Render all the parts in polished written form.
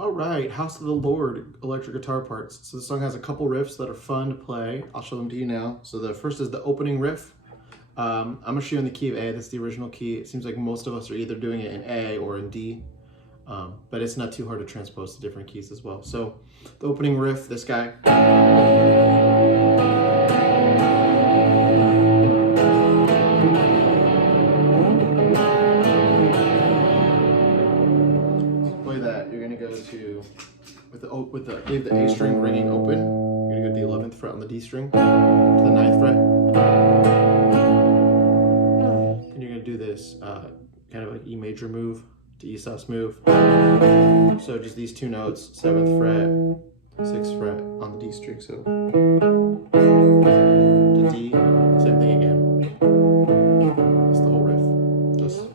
All right, House of the Lord electric guitar parts. So the song has a couple riffs that are fun to play. I'll show them to you now. So the first is the opening riff. I'm gonna show you in the key of A. That's the original key. It seems like most of us are either doing it in A or in D, but it's not too hard to transpose to different keys as well. So the opening riff, this guy. Play that. You're gonna go to with the A string ringing open. You're gonna go to the 11th fret on the D string to the 9th fret. And you're gonna do this kind of like E major move to E sus move. So just these two notes, 7th fret, 6th fret on the D string. So to D, same thing again. That's the whole riff. Just.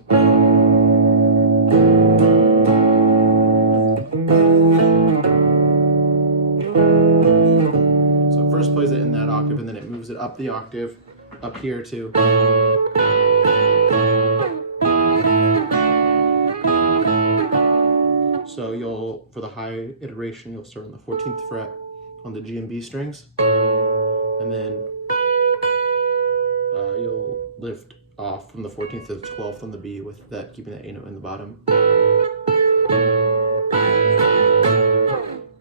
So first plays it in that octave, and then it moves it up the octave, up here too. So you'll, for the high iteration, you'll start on the 14th fret on the G and B strings, and then you'll lift off from the 14th to the 12th on the B with that, keeping that A note in the bottom.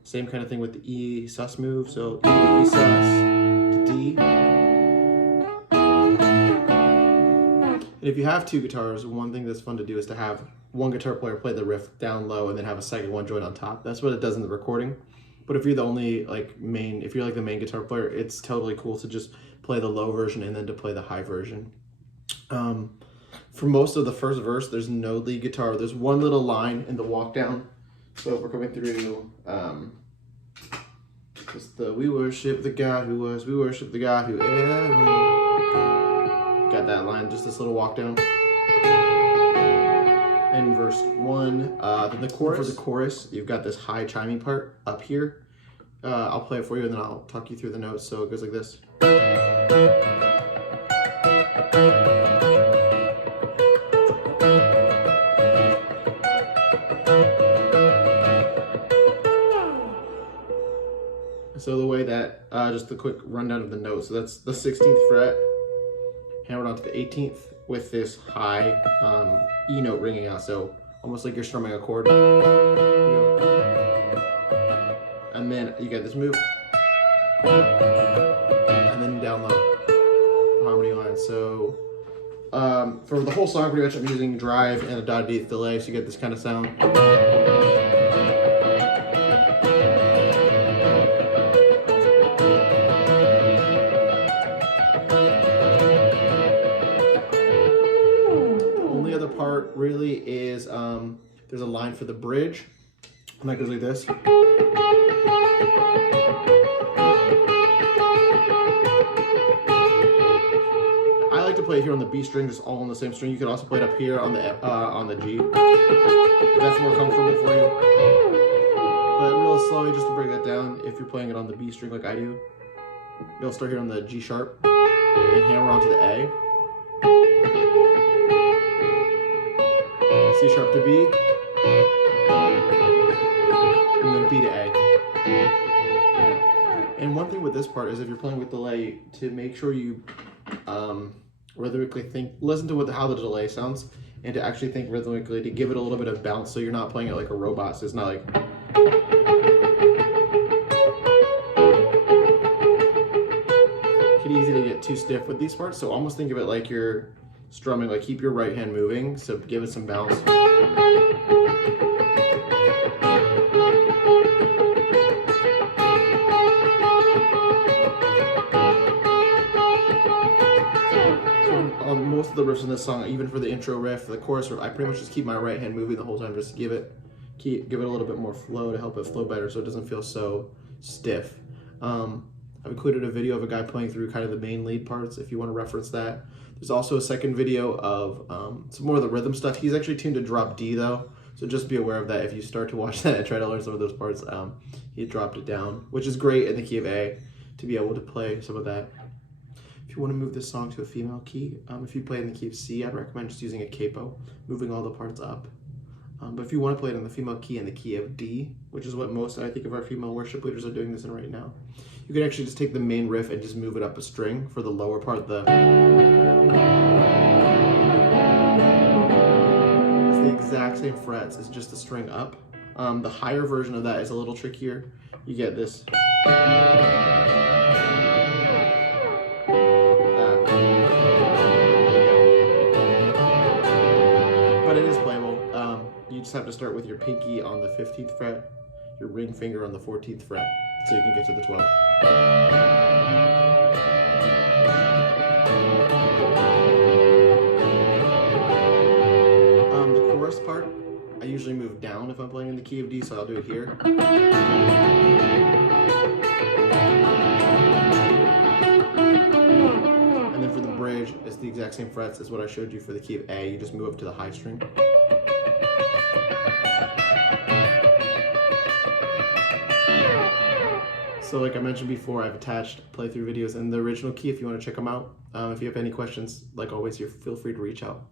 Same kind of thing with the E sus move, so E sus to D. And if you have two guitars, one thing that's fun to do is to have one guitar player play the riff down low and then have a second one join on top. That's what it does in the recording. But if you're the only if you're like the main guitar player, it's totally cool to just play the low version and then to play the high version. For most of the first verse, there's no lead guitar. There's one little line in the walk down. So if we're coming through, just the we worship the God who was, we worship the God who ever. Got that line, just this little walk down. In verse 1, then the chorus. For the chorus, you've got this high chiming part up here. I'll play it for you and then I'll talk you through the notes. So it goes like this. So the way that, just a quick rundown of the notes. So that's the 16th fret, hammered onto the 18th with this high E note ringing out. So almost like you're strumming a chord. And then you get this move. And then down low, the harmony line. So for the whole song pretty much I'm using drive and a dotted eighth delay, so you get this kind of sound. Part really is there's a line for the bridge, and that goes like this. I like to play it here on the B string, just all on the same string. You could also play it up here on the G, if that's more comfortable for you. But real slowly, just to break that down, if you're playing it on the B string like I do, you'll start here on the G sharp and hammer onto the A. C sharp to B, and then B to A. And one thing with this part is if you're playing with delay, to make sure you rhythmically listen to how the delay sounds, and to actually think rhythmically, to give it a little bit of bounce so you're not playing it like a robot, so it's not like... It's easy to get too stiff with these parts, so almost think of it like you're strumming, like keep your right hand moving, so give it some bounce. So most of the riffs in this song, even for the intro riff, the chorus riff, I pretty much just keep my right hand moving the whole time, just to give it a little bit more flow, to help it flow better so it doesn't feel so stiff. I've included a video of a guy playing through kind of the main lead parts if you want to reference that. There's also a second video of some more of the rhythm stuff. He's actually tuned to drop D though, so just be aware of that if you start to watch that and try to learn some of those parts. He dropped it down, which is great in the key of A to be able to play some of that. If you want to move this song to a female key, if you play in the key of C, I'd recommend just using a capo, moving all the parts up. But if you want to play it in the female key in the key of D, which is what most, I think, of our female worship leaders are doing this in right now, you can actually just take the main riff and just move it up a string for the lower part. It's the exact same frets, it's just the string up. The higher version of that is a little trickier. You get this. But it is playable. You just have to start with your pinky on the 15th fret, your ring finger on the 14th fret, so you can get to the 12th. The chorus part, I usually move down if I'm playing in the key of D, so I'll do it here. And then for the bridge, it's the exact same frets as what I showed you for the key of A. You just move up to the high string. So like I mentioned before, I've attached playthrough videos in the original key if you want to check them out. If you have any questions, like always, feel free to reach out.